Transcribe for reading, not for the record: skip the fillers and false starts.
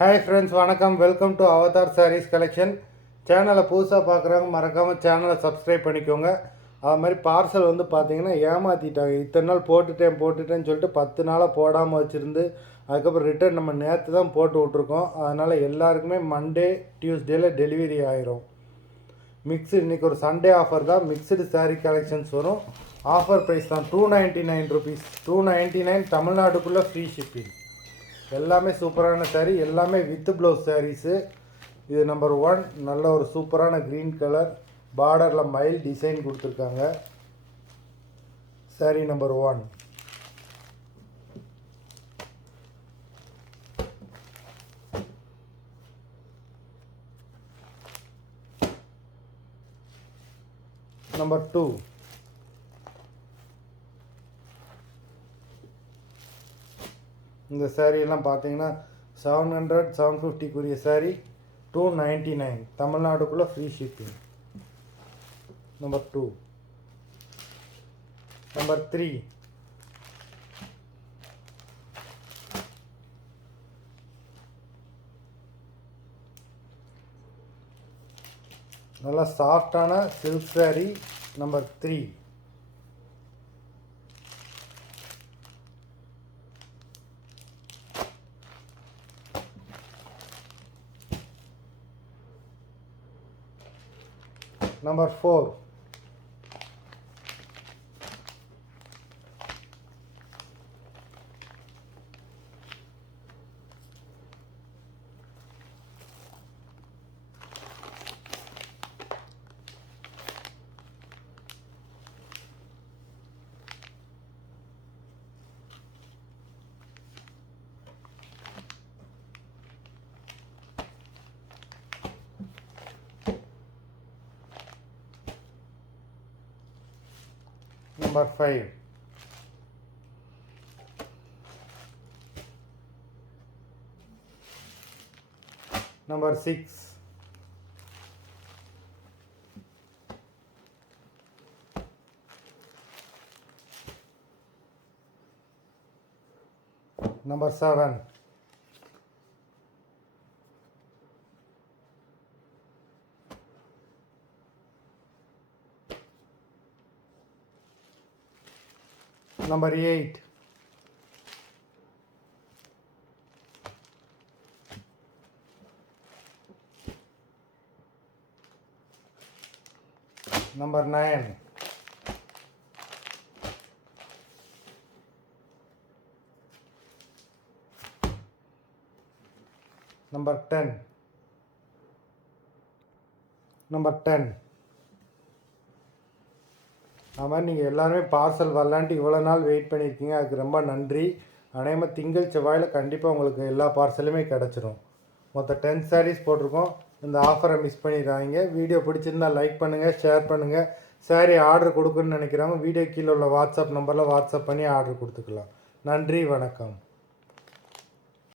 Hi friends, வணக்கம். Welcome to Avatar sarees collection. சேனலை புதுசாக பார்க்குறவங்க மறக்காமல் சேனலை சப்ஸ்கிரைப் பண்ணிக்கோங்க. அது மாதிரி பார்சல் பார்த்தீங்கன்னா ஏமாற்றிட்டாங்க. இத்தனை நாள் போட்டுட்டேன்னு சொல்லிட்டு 10 நாளாக போடாமல் வச்சுருந்து அதுக்கப்புறம் ரிட்டர்ன் நம்ம நேற்று தான் போட்டு விட்ருக்கோம். அதனால் எல்லாருக்குமே மண்டே டியூஸ்டேயில் டெலிவரி ஆயிரும். இன்றைக்கி ஒரு சண்டே ஆஃபர் தான். மிக்சடு சாரீ கலெக்ஷன்ஸ் வரும். ஆஃபர் ப்ரைஸ் தான் ₹299. $299 தமிழ்நாட்டுக்குள்ளே ஃப்ரீ ஷிப்பிங். எல்லாமே சூப்பரான சாரீ, எல்லாமே வித் ப்ளவுஸ் சாரீஸு. இது நம்பர் 1. நல்ல ஒரு சூப்பரான க்ரீன் கலர் பார்டரில் மயில் டிசைன் கொடுத்துருக்காங்க. சாரீ நம்பர் 1. நம்பர் 2. இந்த சாரீலாம் பார்த்தீங்கன்னா 700-750 சாரீ, $299 தமிழ்நாடுக்குள்ளே ஃப்ரீ ஷிப்பிங். நம்பர் 2. நம்பர் 3. நல்லா சாஃப்டான சில்க் சாரீ நம்பர் 3. Number 4. Number 5. Number 6. Number 7. Number 8. Number 9. Number 10. Number 10. அது மாதிரி நீங்கள் எல்லாருமே பார்சல் வரலான்ட்டு இவ்வளோ நாள் வெயிட் பண்ணியிருக்கீங்க. அதுக்கு ரொம்ப நன்றி. அநேகமாக திங்கள் செவ்வாயில் கண்டிப்பாக உங்களுக்கு எல்லா பார்சலுமே கிடச்சிரும். மொத்தம் 10 சாரீஸ் போட்டிருக்கோம். இந்த ஆஃபரை மிஸ் பண்ணிடாதீங்க. வீடியோ பிடிச்சிருந்தால் லைக் பண்ணுங்கள், ஷேர் பண்ணுங்கள். சாரீ ஆர்டர் கொடுக்குன்னு நினைக்கிறவங்க வீடியோ கீழே உள்ள வாட்ஸ்அப் நம்பரில் வாட்ஸ்அப் பண்ணி ஆர்டர் கொடுத்துக்கலாம். நன்றி, வணக்கம்.